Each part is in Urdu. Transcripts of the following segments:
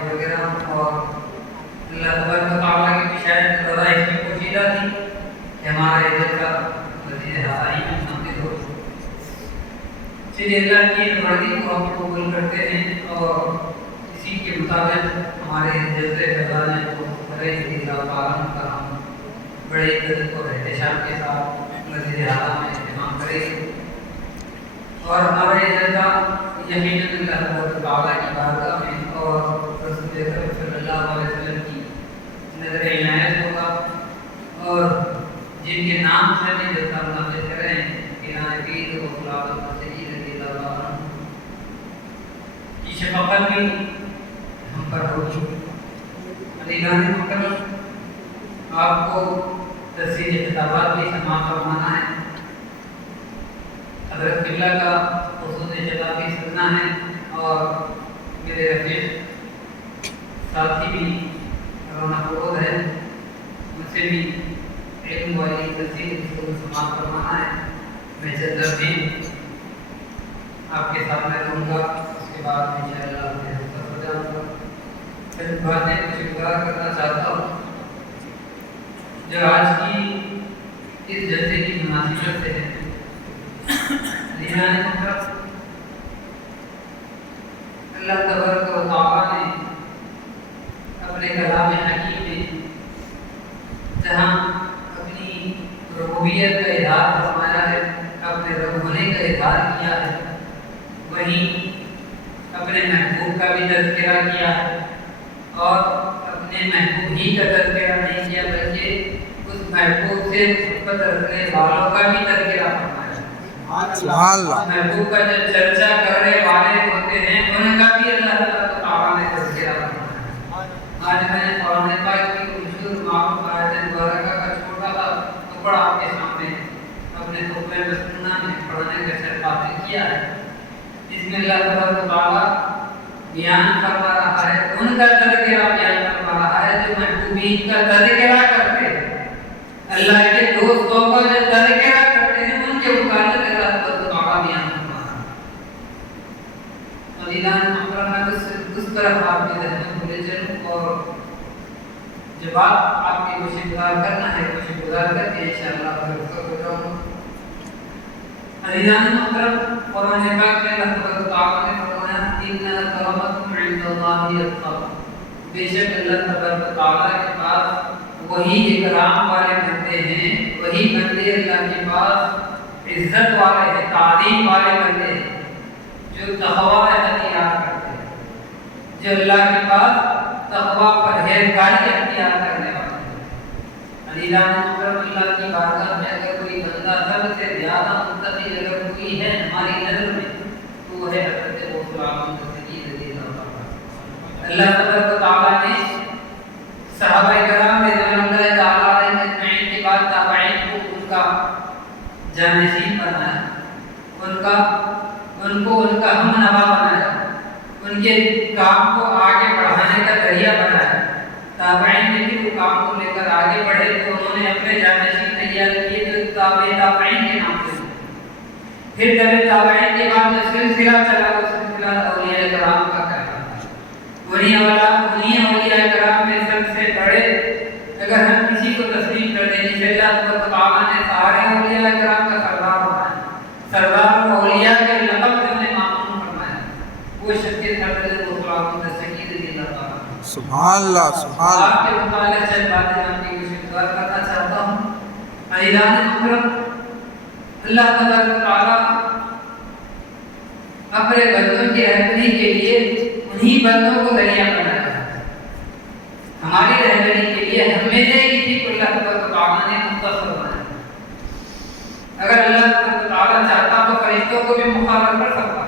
پروگرام اور اللہ تبارک و تعالیٰ کی شاید رضا اس میں پوشیدہ تھی کہ ہمارا عزت کا وزیر اعظم شامل ہو. اللہ کی مرضی کو ہم قبول کرتے ہیں اور اسی کے مطابق ہمارے جذبے فیضان کو بڑے اللہ تعالیٰ کا ہم بڑے عزت اور احتشام کے ساتھ وزیر اعظم میں اہتمام کریں گے. اور ہمارا عزت یقیناً اللہ تبارک و تعالیٰ کی بارگاہ میں اور رسول اکرم صلی اللہ علیہ وسلم کی نظر عنایت ہوگا. اور جن کے نام سے بھی جیسا نافذ کریں کہ نائبید و خلاف المسیح رضی اللہ عنہ کی شفقت بھی ہم پر ہوگی. علیگان مکرم آپ کو تصویر خطابات بھی سماعت فرمانا ہے. حضرت قبلہ کا خصوصی خطاب بھی سننا ہے اور میرے رفیق ساتھی بھی رونا فروغ ہے ان سے بھی علم والی تصویر کو سماعت فرمانا ہے. میں جلد بھی آپ کے سامنے رہوں گا. اس کے بعد میں انشاءاللہ آپ سے رخصت ہو جاؤں گا. پھر باتیں کچھ گزار کرنا چاہتا ہوں جو آج کی اس جلسے کی مناسبت سے ہے. اللہ تبارک و تعالیٰ نے اپنے کلام حکیم میں جہاں اپنی ربوبیت کا اظہار فرمایا ہے, اپنے رب ہونے کا اظہار کیا ہے, وہیں اپنے محبوب کا بھی تذکرہ کیا ہے اور اپنے محبوب ہی کا تذکرہ نہیں کیا بلکہ اس محبوب سے محبت رکھنے والوں کا بھی تذکرہ فرمایا. محبوب کا جو چرچا کرنے والے ہوتے ہیں ان کا بھی اللہ تعالیٰ نے تذکرہ فرمایا. آج میں نے قرآن پاک کی مشہور معروف آیت مبارکہ کا چھوٹا سا ٹکڑا آپ کے سامنے اپنے خطبہ مسنونہ میں پڑھنے کا شرف حاصل کیا ہے. اس میں اللہ تبارک و تعالیٰ بیان فرما رہا ہے, ان کا تذکرہ بیان فرما رہا ہے جو محبوبین کا تذکرہ کرتے ہیں. اللہ کے دوستوں کا جو تذکرہ کرتے ہیں ان کے متعلق اللہ تبارک و تعالیٰ بیان فرما رہا ہے. عزیزان محترم, میں اس طرف آپ کی ذہن کو لے چلوں اور جب آپ کی کوشش گزار کرنا ہے کوشش گزار کر کے انشاءاللہ پھر رخصت ہو جاؤں گا. عزیزان محترم, قرآن پاک میں اللہ تبارک و تعالیٰ نے فرمایا ان اکرمکم عند اللہ اتقاکم, بے شک اللہ تبارک و تعالیٰ کے پاس وہی اکرام والے بندے ہیں, وہی بندے اللہ کے پاس عزت والے ہیں, تعظیم والے بندے ہیں جو تقویٰ اختیار کرتے ہیں, جو اللہ کے پاس تقویٰ پرہیزگاری اختیار کرنے والے ہیں. عزیزان محترم, اللہ کی بارگاہ میں اگر کوئی بندہ سب سے زیادہ متقی اگر کوئی ہے ہماری نظر میں تو وہ ہے حضرت غوث اعظم رضی اللہ عنہ. اللہ تبارک و تعالیٰ نے صحابہ کرام رضوان اللہ تعالیٰ علیہ اجمعین کے بعد تابعین کو ان کا جانشین بنایا, ان کو ہم نوا بنایا, ان کے کام کو آگے بڑھانے کا ذریعہ بنایا. تابعین نے بھی وہ کام کو لے کر آگے بڑھے تو انہوں نے اپنے جانشین تیار کیے جو تابعین کے نام سے. پھر تابعین کے بعد جو سلسلہ چلا وہ سلسلہ اولیاء کرام کا کہلاتا ہے. انہیں اولیاء کرام میں سب سے بڑے اگر ہم کسی کو تسلیم کر دیں جسے اللہ تبارک و تعالیٰ نے سارے اولیاء کرام کا سردار بنایا, سردار اولیاء کے لقب سے انہیں معمون فرمایا, وہ شخصیت حضرت غوث اعظم رضی اللہ عنہ. سبحان اللہ, سبحان اللہ. آپ کے متعلق چند باتیں آپ کی کوشش کرنا چاہتا ہوں. عزیزان محترم, اللہ تبارک و تعالیٰ اپنے بندوں کی رہبری کے لیے انہی بندوں کو ذریعہ بنایا. ہماری رہبری کے لیے ہم میں سے کسی کو اللہ تبارک و تعالیٰ نے مختصر بنایا. اگر اللہ تبارک و تعالیٰ چاہتا تو فرشتوں کو بھی مخاطب کر سکتا,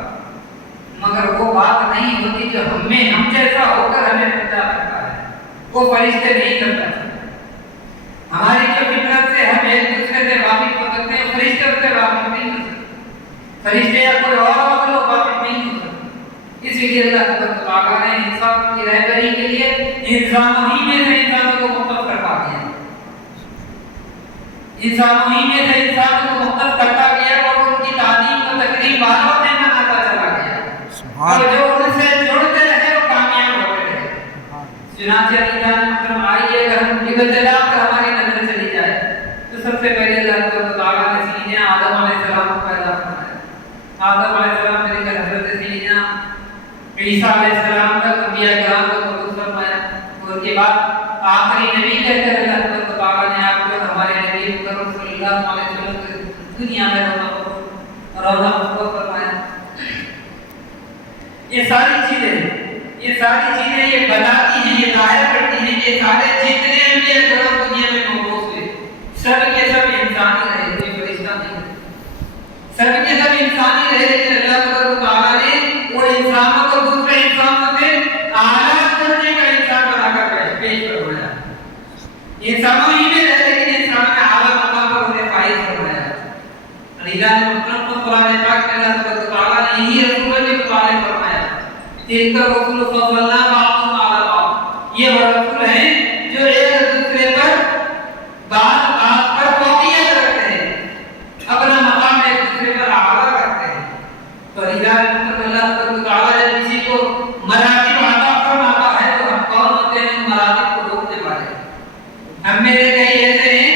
مگر وہ بات نہیں ہوتی جو ہم جیسا ہو کر ہمیں پیدا کرتا ہے, وہ فرشتے نہیں کر سکتے. ہماری جو فطرت سے ہم ایک دوسرے سے واقف ہو سکتے ہیں, فرشتے اس سے واقف نہیں ہو سکتے. فرشتے یا کوئی اور لوگ واقف نہیں ہو سکتے. اسی لیے اللہ تبارک و تعالیٰ نے انسان کی رہبری کے لیے انسانوں ہی میں سے انسانوں کو مختص کرتا گیا, انسانوں ہی میں سے انسانوں کو مختص کرتا گیا اور ان کی تعلیم و تقریب بار بار مناتا چلا گیا. اور جو ان سے جڑتے رہے وہ کامیاب ہوتے رہے. چنانچہ علی جان محترم آئیے اگر ہم ابتدا پر ہماری نظر چلی جائے تو سب سے پہلے اللہ تعالیٰ نے سیدنا آدم علیہ السلام کو پیدا فرمایا. آدم علیہ السلام سے لے کر حضرت سیدنا عیسیٰ علیہ السلام تک انبیاء کرام کو مبعوث فرمایا. اور کے بعد آخری نبی کہہ کر اللہ تعالیٰ نے آپ کو ہمارے نبی مکرم صلی اللہ علیہ وسلم کو دنیا میں روضہ مقرر فرمایا. یہ ساری چیزیں یہ بتاتی ہیں، یہ ظاہر کرتی ہیں کہ سارے جتنے انبیاء کرام دنیا میں مبعوث ہوئے سب کے سب انسانی رہے، کوئی فرشتہ نہیں. سب کے سب انسانی رہے، لیکن اللہ تعالیٰ نے وہ انسانوں کو دوسرے انسانوں سے اعلیٰ درجے کا انسان بنا کر پیش کروایا. انسانوں ہی میں رہے لیکن انسانوں میں اعلیٰ مقام پر انہیں فائز کروایا. علیہ محترم کو قرآن پاک میں اللہ تعالیٰ نے یہی رسول بھی مطالعہ فرمایا. تلک الرسل فضلنا بعضهم على بعض، یہ وہ رسول ہیں جو ایک دوسرے پر بات پر فوقیت رکھتے ہیں، اپنا مقام ایک دوسرے پر اعلیٰ رکھتے ہیں. تو اللہ تعالیٰ جب کسی کو مراتب عطا فرماتا ہے تو ہم کون ہوتے ہیں ان مراتب کو روکنے والے؟ ہم میں سے کئی ایسے ہیں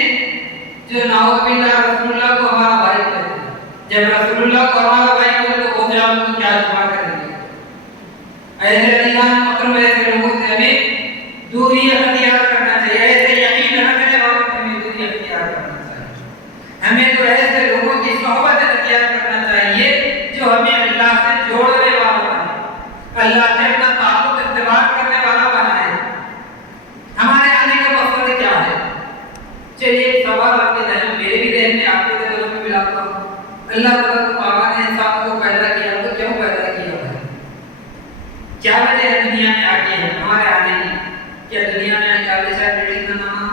جو نعوذ باللہ رسول اللہ کو ہمارا بھائی کہتے ہیں. جب رسول اللہ کو ہمارا بھائی کہتے ہیں تو وہ جان کو کیا جمع کریں گے؟ ایسے علیان مکرم ایسے لوگوں سے ہمیں دوری اختیار کرنا چاہیے. ایسے یقین رکھنے والوں سے ہمیں دوری اختیار کرنا چاہیے. ہمیں تو ایسے لوگوں کی صحبت اختیار کرنا چاہیے جو ہمیں اللہ سے جوڑنے والا بنائے، اللہ سے اپنا تعلق استوار کرنے والا بنائے. ہمارے آنے کا مقصد کیا ہے؟ چلیے ایک سوال آپ کے ذہن میں، میرے بھی ذہن میں، آپ کے ذہن میں بھی لاتا ہوں. اللہ تعالیٰ نے انسان کو پیدا کیا تو کیوں پیدا کیا ہے؟ کیا وجہ ہے دنیا میں آگے ہے ہمارے آنے کی؟ کیا دنیا میں آگے آگے شاید بیٹی بنانا،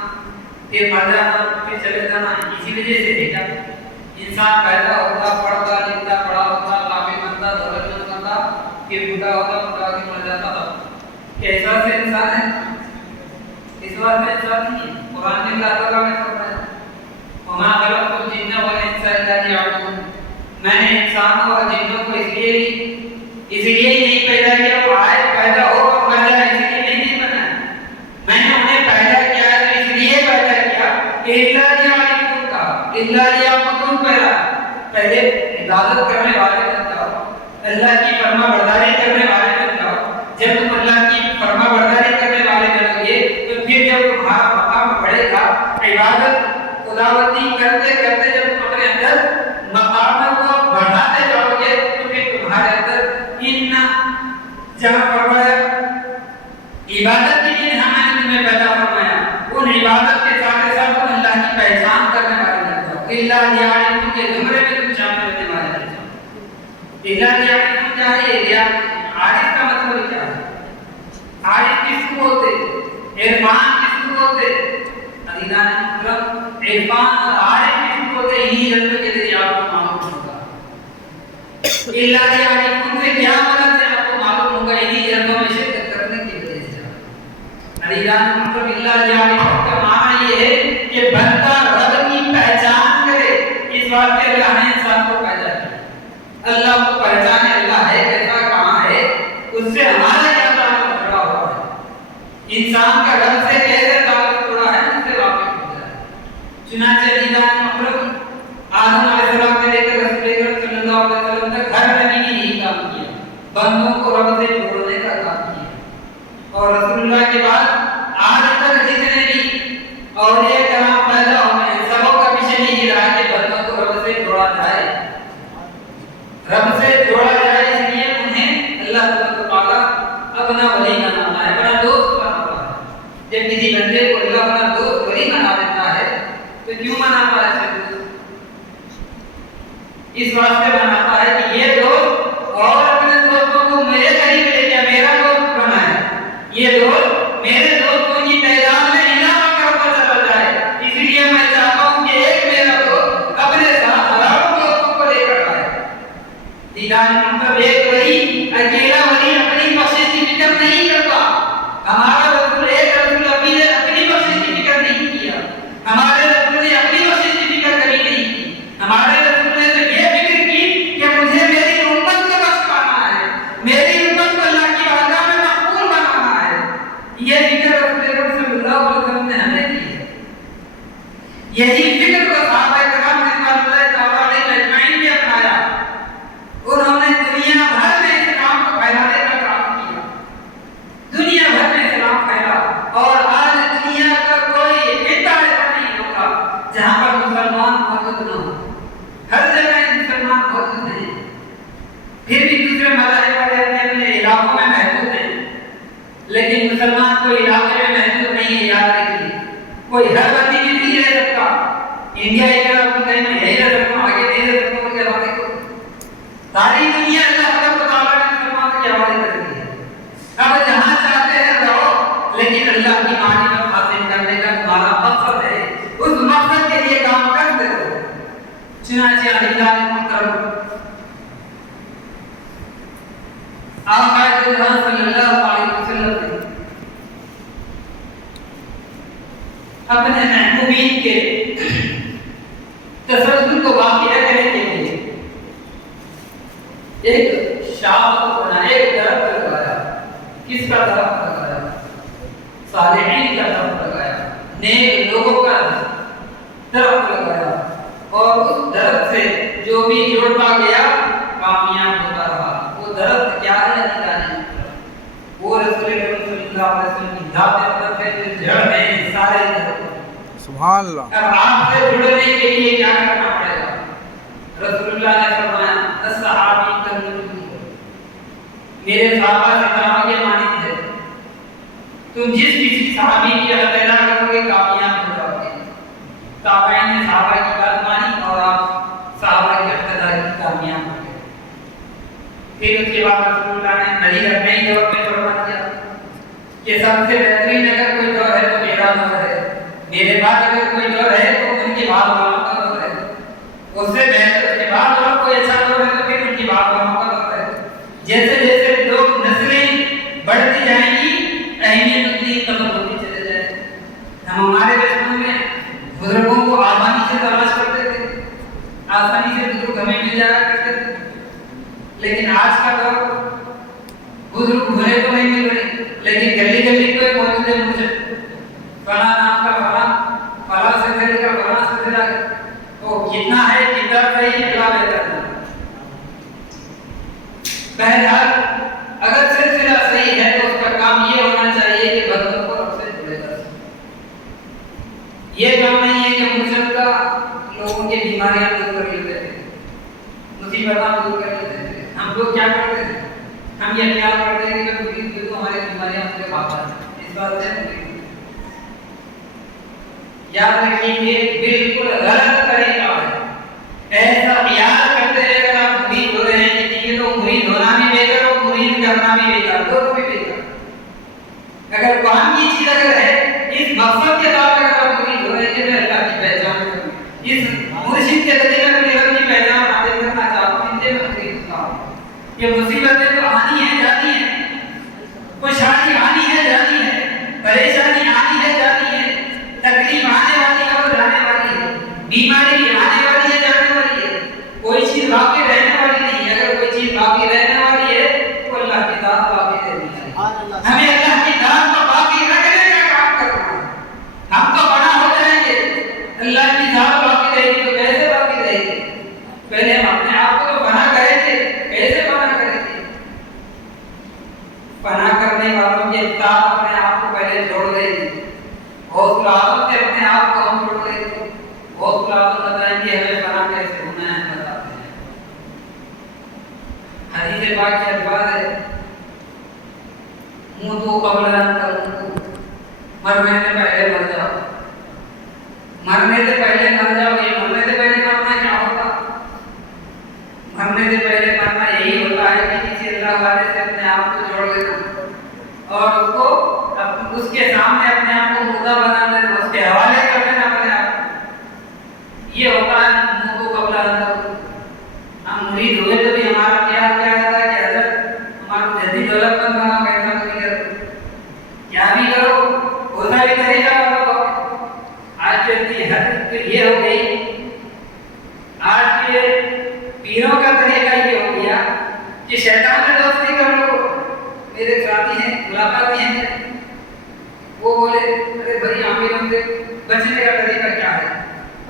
پھر مر جانا، پھر چلے جانا، اسی وجہ سے ہے کیا؟ انسان پیدا ہوتا، پڑھتا لکھتا، پڑھا ہوتا، قابل بنتا، دولت مند بنتا، پھر بوڑھا ہوتا، بوڑھا کے مر جاتا تھا. کیا اس بات سے انسان ہے؟ اس بات سے انسان نہیں ہے. قرآن میں اللہ تعالیٰ نے فرمایا وما خلقت الجن والانس الا ليعبدون، میں نے انسانوں اور جنوں کو اس لیے ہی نہیں پیدا کیا وہ آئے پیدا ہو اور مر جائے، اس لیے نہیں بنایا. میں نے انہیں پیدا کیا تو اس لیے پیدا کیا کہ اللہ لیعبدون پہلے عبادت کرنے والے بن جاؤ، اللہ کی فرما برداری کرنے والے بن جاؤ. جب تم اللہ کی فرما برداری کرنے والے بنو گے تو پھر جب تمہارا مقام بڑھے گا، عبادت خداوندی کرتے کرتے جب تم اپنے اندر مقام کو بڑھاتے جاؤ گے تو پھر تمہارے اندر جہاں فرمایا عبادت کے لیے ہم نے تمہیں پیدا فرمایا، ان عبادت کے ساتھ ساتھ تم اللہ کی پہچان کرنے والے بن جاؤ. اللہ یعلم کے زمرے میں تم شامل ہونے والے بن جاؤ. اللہ یعلم کیا ہے؟ عارف کا مطلب کیا ہے؟ عارف کس کو بولتے؟ عرفان کس کو بولتے؟ علیدان مطلب عرفان اور عارف کس کو بولتے؟ یہی جذبے کے ذریعے آپ کو معلوم ہوگا. اللہ یعلم سے کیا مطلب ہے آپ کو معلوم ہوگا، یہی جذبوں میں شرکت کرنے کی وجہ سے. علیدان مطلب اللہ یعلم کا معنی یہ ہے کہ بندہ رب کی پہچان کرے. اس واسطے اللہ نے انسان کو پیدا کیا. اللہ کو پہچانے اللہ ہے کیسا کہاں ہے، اس سے ہمارا کیا تعلق جڑا ہوا ہے، انسان کا رب سے کیسے تعلق جڑا ہے اس سے واقف ہو جائے. چنانچہ علیدان مطلب آدم علیہ السلام سے لے کر رسول اکرم صلی اللہ علیہ وسلم تک ہر نبی نے یہی کام کیا، بندوں کو رب سے جوڑنے کا کام کیا. اور رسول اللہ کے بعد آج تک جتنے بھی اولیاء کرام پیدا ہوئے ہیں سبوں کا مشن یہی رہا کہ بندوں کو رب سے جوڑا جائے، رب سے جوڑا جائے. اس لیے انہیں اللہ تعالیٰ اپنا ولی بنانا ہے، اپنا دوست بنانا ہے. جب کسی بندے کو اللہ اپنا دوست ولی بنا دیتا ہے تو کیوں بناتا ہے؟ اس واسطے بناتا ہے کہ یہ دوست اور اپنے دوستوں کو میرے قریب لے کے میرا دوست بنائے، یہ دوست میرے دوستوں کی تعداد میں اضافہ کرتا چلا جائے. اس لیے میں چاہتا ہوں کہ ایک میرا دوست اپنے ساتھ ہزاروں دوستوں کو لے کر آئے. دیدان مطلب ایک ولی اکیلا ولی اپنی بخشش کی فکر نہیں کرتا. ہمارا رسول ایک رسول اپنی بخشش کی فکر نہیں کیا، ہمارے رسول نے اپنی بخشش کی فکر کبھی نہیں کی. ہمارے رسول نے تو یہ فکر کی یہی فکر کو صحابہ کرام رضوان اللہ تعالیٰ علیہ اجمعین نے اپنایا. انہوں نے دنیا بھر میں اسلام کو پھیلانے کا کام کیا. دنیا بھر میں اسلام پھیلا اور آج دنیا کا کوئی خطہ ایسا نہیں ہوگا جہاں پر مسلمان موجود نہ ہو. ہر جگہ مسلمان موجود ہیں. پھر بھی دوسرے مذاہب والے اپنے اپنے علاقوں میں محدود ہیں، لیکن مسلمان کوئی علاقے میں محدود نہیں ہے. یاد رکھیے کوئی ہر بندی میں نہیں رہ سکتا. انڈیا ایک طرف کہیں میں یہی رہ سکتا ہوں، آگے نہیں رہ سکتا ہوں کے حوالے کو ساری دنیا اللہ تعالیٰ نے مسلمان کے حوالے کر دی ہے. اب جہاں چاہتے ہیں رہو، لیکن اللہ کی معرفت حاصل کرنے کا تمہارا مقصد ہے، اس مقصد کے لیے کام کرتے رہو. چنانچہ اللہ نے محترم آقا جان صلی اللہ علیہ وسلم نے اپنے محبوبین کے تسلسل کو باقی رکھنے کے لیے ایک شاخ کو بنایا، ایک درخت لگایا. کس کا درخت لگایا؟ صالحین کا درخت لگایا، نیک لوگوں کا درخت لگایا. اور اس درخت سے جو بھی جڑتا گیا کامیاب ہوتا رہا. وہ درخت کیا ہے؟ وہ رسول اللہ صلی اللہ علیہ وسلم کی ذات اقدس ہے جو جڑ میں سارے درخت. سبحان اللہ. اب آپ سے جڑنے کے لیے کیا کرنا پڑے گا؟ رسول اللہ نے فرمایا الصحابی کنزی، میرے صحابہ کرام کے مانند ہے. تم جس کسی صحابی کی اطاعت کرو گے کامیاب ہو جاؤ گے. تابعین نے صحابہ کی بات مانی اور آپ صحابہ کی اقتداء کی کامیاب ہو گئے. پھر اس کے بعد رسول اللہ نے حدیث اپنے ہی دور میں فرما دیا کہ سب سے بہترین اگر کوئی دور ہے تو میرا دور ہے، میرے بعد اگر کوئی دور ہے تو ان کے بعد والوں کا دور ہے. اس سے بہتر اس کے بعد اور کوئی اچھا دور ہے تو پھر ان کے بعد والوں کا دور ہے. جیسے جیسے لوگ نسلیں بڑھتی جائیں گی اہمیت اتنی کم ہوتی چلے جائے. ہم ہمارے بچپن میں بزرگوں کو آسانی سے تلاش کرتے تھے، آسانی سے بزرگ ہمیں مل جایا کرتے تھے. لیکن آج کا دور بزرگ بھلے تو نہیں مل رہے، لیکن گلی گلی کوئی موجود ہے. مجھے فلاں نام کا فلاں سلسلے کا فلاں سلسلہ تو کتنا ہے کتنا صحیح اللہ بہتر ہے. بہرحال اگر سلسلہ صحیح ہے تو اس کا کام یہ ہونا چاہیے کہ بندوں کو رب سے جڑے رہے. یہ کام نہیں ہے کہ مرشد کا لوگوں کی بیماریاں دور کر لیتے تھے، مصیبتیں دور کر لیتے تھے. ہم لوگ کیا کرتے ہیں؟ ہم یہ خیال کرتے ہیں کہ مرید تو ہماری بیماریاں ہم سے بھاگ جائیں. اس بات سے یاد رکھیں گے بالکل غلط طریقہ ہے. ایسا خیال کرتے ہیں اگر آپ مرید ہو رہے ہیں کہ تو مرید ہونا بھی بہتر اور مرید کرنا بھی بہتر، دونوں بھی بہتر. اگر کام کی چیز اگر ہے اس مقصد کے ساتھ اگر آپ مرید ہو رہے ہیں کہ میں اللہ کی پہچان کروں، اس مرشد کے ذریعے میں اللہ کی پہچان حاصل کرنا چاہتا ہوں، ان سے میں مرید ہوتا ہوں. یہ مصیبتیں تو آنی ہیں جاتی ہیں، خوشحالی آنی ہے جاتی ہے، پریشانی آنی ہے جاتی ہے، تکلیف آنے والی ہے اور جانے والی ہے، بیماری بھی آنے والی ہے جانے والی ہے. کوئی چیز باقی رہنے والی نہیں ہے. اگر کوئی چیز باقی رہنے والی ہے تو اللہ کی ذات باقی رہنی ہے. ہمیں اللہ کی ذات کو باقی رکھنے کا کام کرنا ہے. ہم تو بڑا ہو جائیں گے، اللہ کی ذات باقی رہے گی تو کیسے باقی رہے گی؟ پہلے ہم اپنے آپ کو تو بنا کریں گے. کیسے بنا کریں گے؟ بنا کرنے والوں کے ساتھ اپنے آپ کو پہلے جوڑ دیں گے. حوصلہ آدم سے اپنے آپ کو ہم جوڑ دیں گے. حوصلہ آدم بتائیں گے ہمیں بنا کیسے ہونا ہے، بتاتے ہیں. حدیث پاک کے الفاظ ہے موتو قبل ان تموتو، مرنے سے پہلے مر جاؤ. مرنے سے پہلے مر جاؤ. یہ مرنے سے پہلے مرنا کیا ہوتا؟ مرنے سے پہلے مرنا یہی ہوتا ہے کہ کسی اللہ والے سے اپنے آپ کو جوڑ دینا اور اس کو اس کے سامنے اپنے آپ کو مردہ بنا دینا، اس کے حوالے کر دینا اپنے آپ. یہ ہوتا ہے موتو قبل ان تموتو. ہم مرید ہوئے تو بھی ہمارا خیال کیا رہتا ہے کہ حضرت ہمارا جدید ڈیولپمنٹ بنا کیسا نہیں کرو، کیا بھی کرو ہوتا بھی طریقہ کرو. آج جو اتنی حد یہ ہو گئی، آج کے پیروں کا طریقہ یہ ہو گیا کہ شیطان سے دوستی کر لو. میرے ساتھی ہیں ملاقاتی ہیں، وہ بولے ارے بھائی عامروں سے بچنے کا طریقہ کیا ہے؟